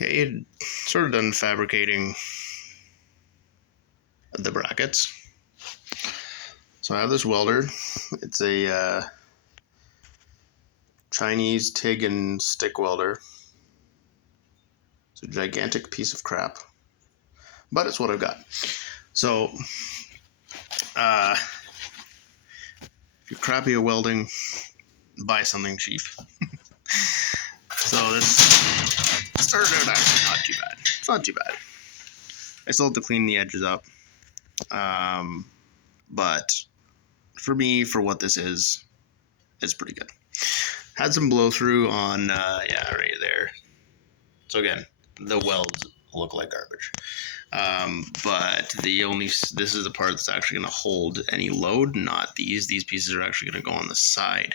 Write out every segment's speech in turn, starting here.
Okay, sort of done fabricating the brackets. So I have this welder. It's a Chinese TIG and stick welder. It's a gigantic piece of crap, but it's what I've got. So if you're crappy at welding, buy something cheap. So this started out actually not too bad. It's not too bad. I still have to clean the edges up. But for me, for what this is, it's pretty good. Had some blow through on, yeah, right there. So again, the welds look like garbage. But this is the part that's actually going to hold any load, not these. These pieces are actually going to go on the side,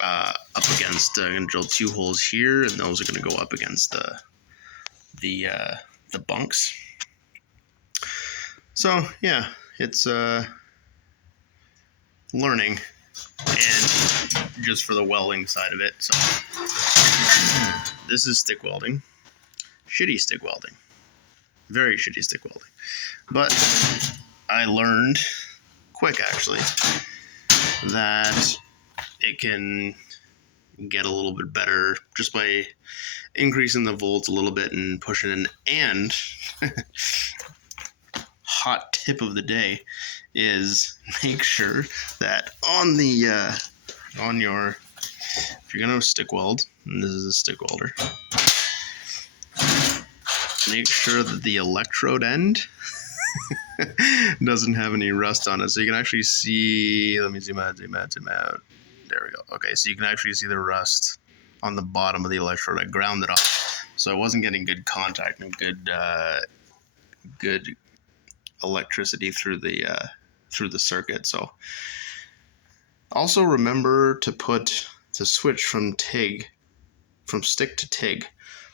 up against. I'm going to drill 2 holes here, and those are going to go up against the bunks. So yeah, it's learning, and just for the welding side of it. So this is stick welding, shitty stick welding, very shitty stick welding. But I learned quick actually that it can get a little bit better just by increasing the volts a little bit and pushing in. And hot tip of the day is make sure that on your, if you're gonna stick weld, and this is a stick welder, make sure that the electrode end doesn't have any rust on it. So you can actually see, let me zoom out. There we go. Okay, so you can actually see the rust on the bottom of the electrode. I ground it off, so I wasn't getting good contact and good electricity through the circuit. So also remember to switch from stick to TIG.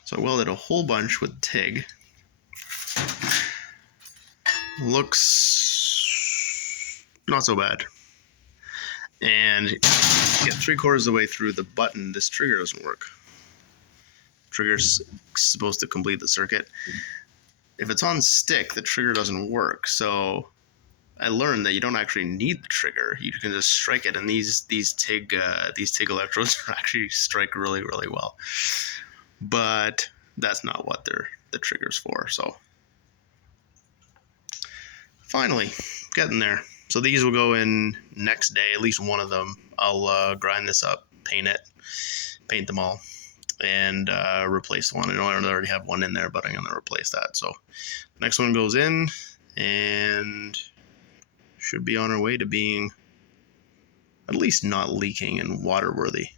So I welded a whole bunch with TIG. Looks not so bad. And get 3/4 of the way through the button, this trigger doesn't work. Trigger's supposed to complete the circuit. If it's on stick, the trigger doesn't work. So I learned that you don't actually need the trigger. You can just strike it, and these TIG electrodes actually strike really, really well. But that's not what the trigger's for. So finally, getting there. So these will go in next day, at least one of them. I'll grind this up, paint them all, and replace one. I know I already have one in there, but I'm going to replace that. So next one goes in, and should be on our way to being at least not leaking and waterworthy.